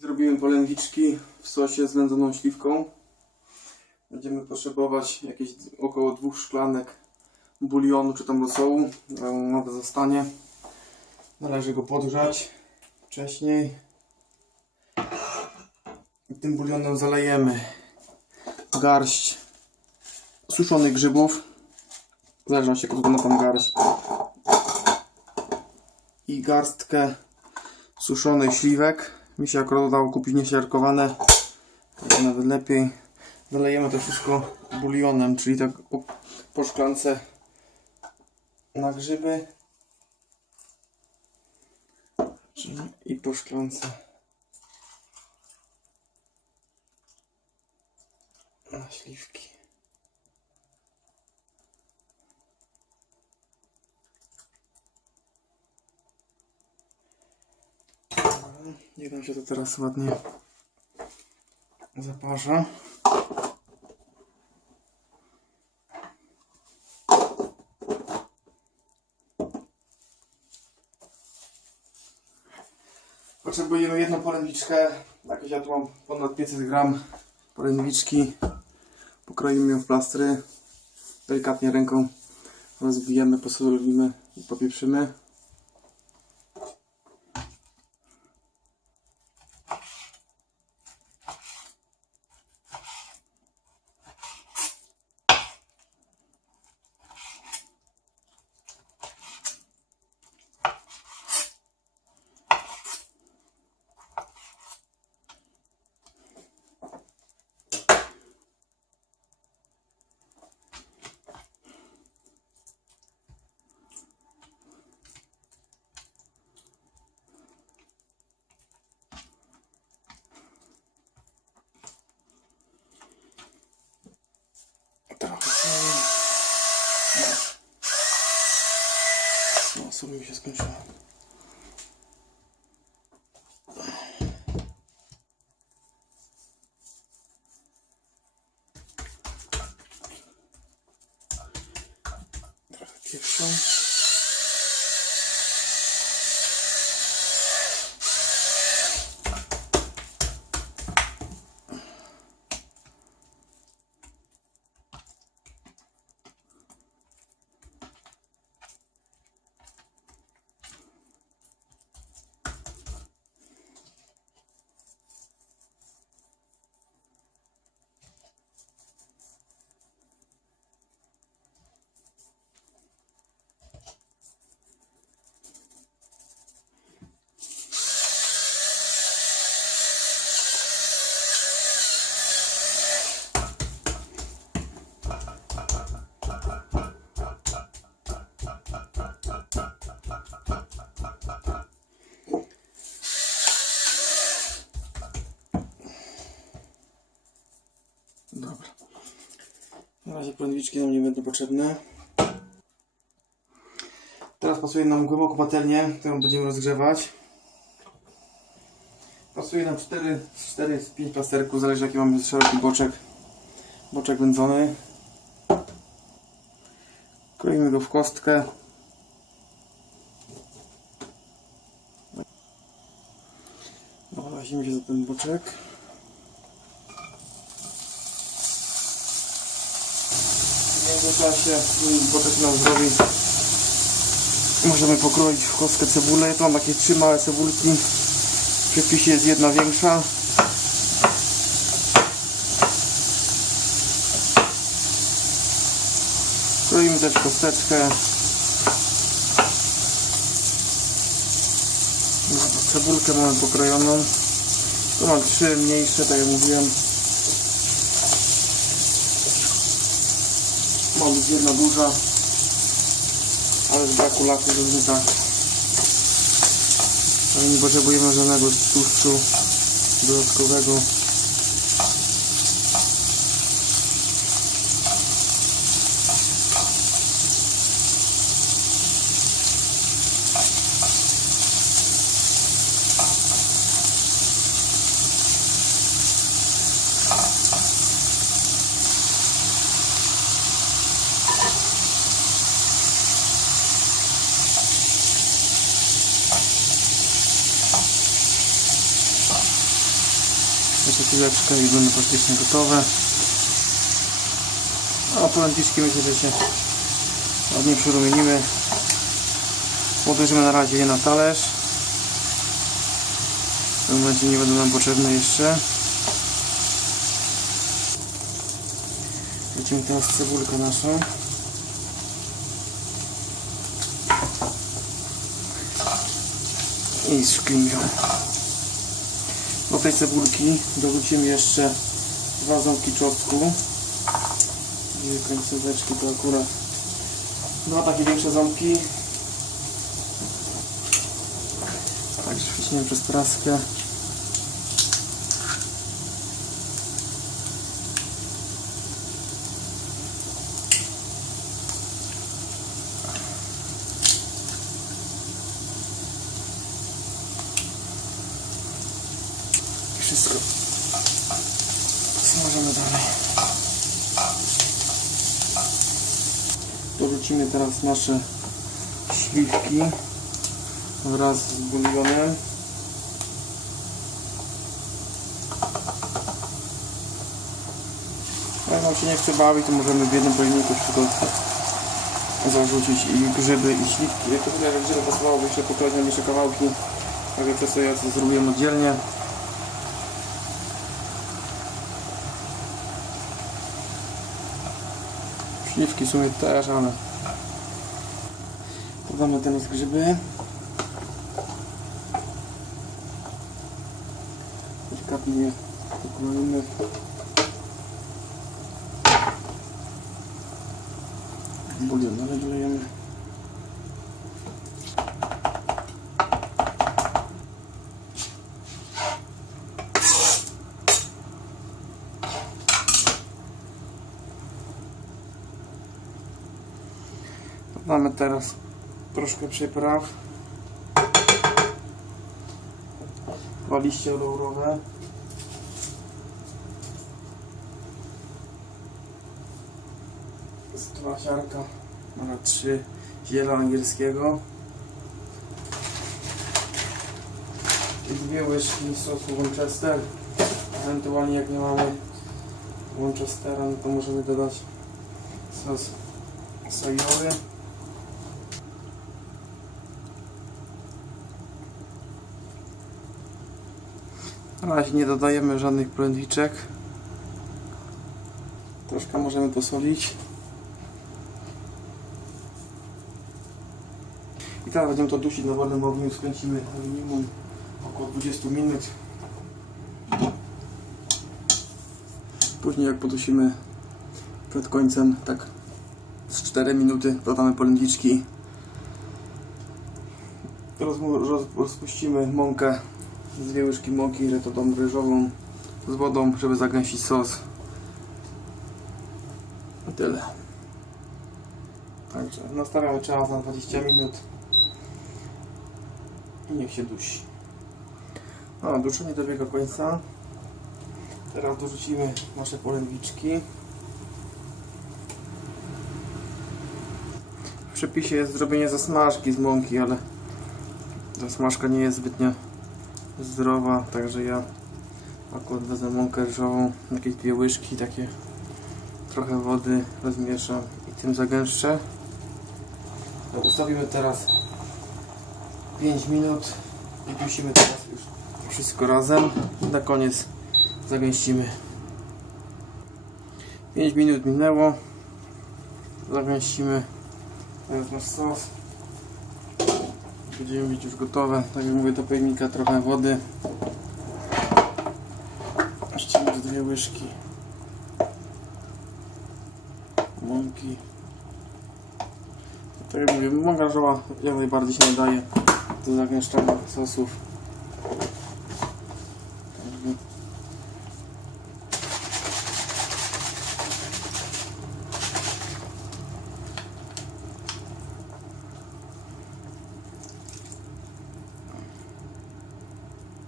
Zrobiłem polędwiczki w sosie z wędzoną śliwką. Będziemy potrzebować jakieś około dwóch szklanek bulionu czy tam rosołu. Nowe zostanie. Należy go podgrzać wcześniej. I tym bulionem zalejemy garść suszonych grzybów. W zależności jaką na tą garść. I garstkę suszonych śliwek. Mi się akurat udało kupić niesiarkowane. Nawet lepiej. Zalejemy to wszystko bulionem, czyli tak po, szklance na grzyby. I po szklance na śliwki. Niech nam się to teraz ładnie zaparza. Potrzebujemy jedną polędwiczkę. Jakoś ja tu mam ponad 500 gram polędwiczki. Pokroimy ją w plastry. Delikatnie ręką rozbijemy, posolimy i popieprzymy. Trochę soli. Sól mi się skończyła. Prądwiczki nam nie będą potrzebne. Teraz pasuje nam głęboko patelnię, którą będziemy rozgrzewać. Pasuje nam 4, 4 z 5 plasterków, zależy jaki mamy szeroki boczek. Boczek wędzony. Kroimy go w kostkę. Weźmiemy się za ten boczek. W międzyczasie, zanim boczek nam zrobi, możemy pokroić w kostkę cebulę. Ja tu mam takie trzy małe cebulki. W przepisie jest jedna większa. Kroimy też kosteczkę. No, Cebulkę mamy pokrojoną. Tu mam trzy mniejsze, tak jak mówiłem. Mam być jedna duża, ale z braku laku rozmyta. Ale nie potrzebujemy żadnego tłuszczu dodatkowego. Chwileczkę i będą praktycznie gotowe. A polędwiczki myślę, że się ładnie przerumienimy. Odłożymy na razie je na talerz. W tym momencie nie będą nam potrzebne jeszcze. Wrzucimy teraz cebulkę naszą. I szklimy ją. Do tej cebulki dorzucimy jeszcze dwa ząbki czosnku. Dwie końcóweczki to akurat dwa takie większe ząbki. Także wciśniemy przez praskę. I wszystko smażymy dalej. Dorzucimy teraz nasze śliwki wraz z bulionem. Jak nam się nie chce bawić, to możemy w jednym pojemniku wszystko zarzucić i grzyby i śliwki. Jak to tyle, grzyby pasowałoby jeszcze pokroić na mniejsze kawałki. Tak jak to sobie ja to zrobiłem oddzielnie. Śliwki w sumie też, ale Podamy teraz grzyby. Delikatnie pokroimy. Bulion dalej dolejemy. Dodamy teraz troszkę przypraw. Dwa liście laurowe. Dwa ziarka, może trzy ziela angielskiego. I dwie łyżki sosu Winchester. Ewentualnie jak nie mamy Winchestera, no to możemy dodać sos sojowy. Na razie nie dodajemy żadnych prędwiczek. Troszkę możemy posolić. I teraz będziemy to dusić na wolnym ogniu. Skręcimy minimum około 20 minut. Później jak podusimy przed końcem, tak z 4 minuty dodamy polędwiczki. Rozpuścimy mąkę z dwie łyżki mąki, że to tą ryżową z wodą, żeby zagęścić sos. I tyle. Także nastawiamy czas na 20 minut i niech się dusi. No, duszenie dobiega końca. Teraz dorzucimy nasze polędwiczki. W przepisie jest zrobienie zasmażki z mąki, ale zasmażka nie jest zbytnio zdrowa, także ja akurat wezmę mąkę ryżową, jakieś dwie łyżki, takie trochę wody rozmieszam i tym zagęszczę. No, Ustawimy teraz 5 minut i dusimy teraz już wszystko razem. Na koniec zagęścimy. 5 minut minęło. Zagęścimy teraz nasz sos. Będziemy mieć już gotowe. Tak jak mówię, do pojemnika trochę wody. Ściągnąć dwie łyżki mąki. No tak jak mówię, mąka żoła jak najbardziej się nadaje do zagęszczania sosów.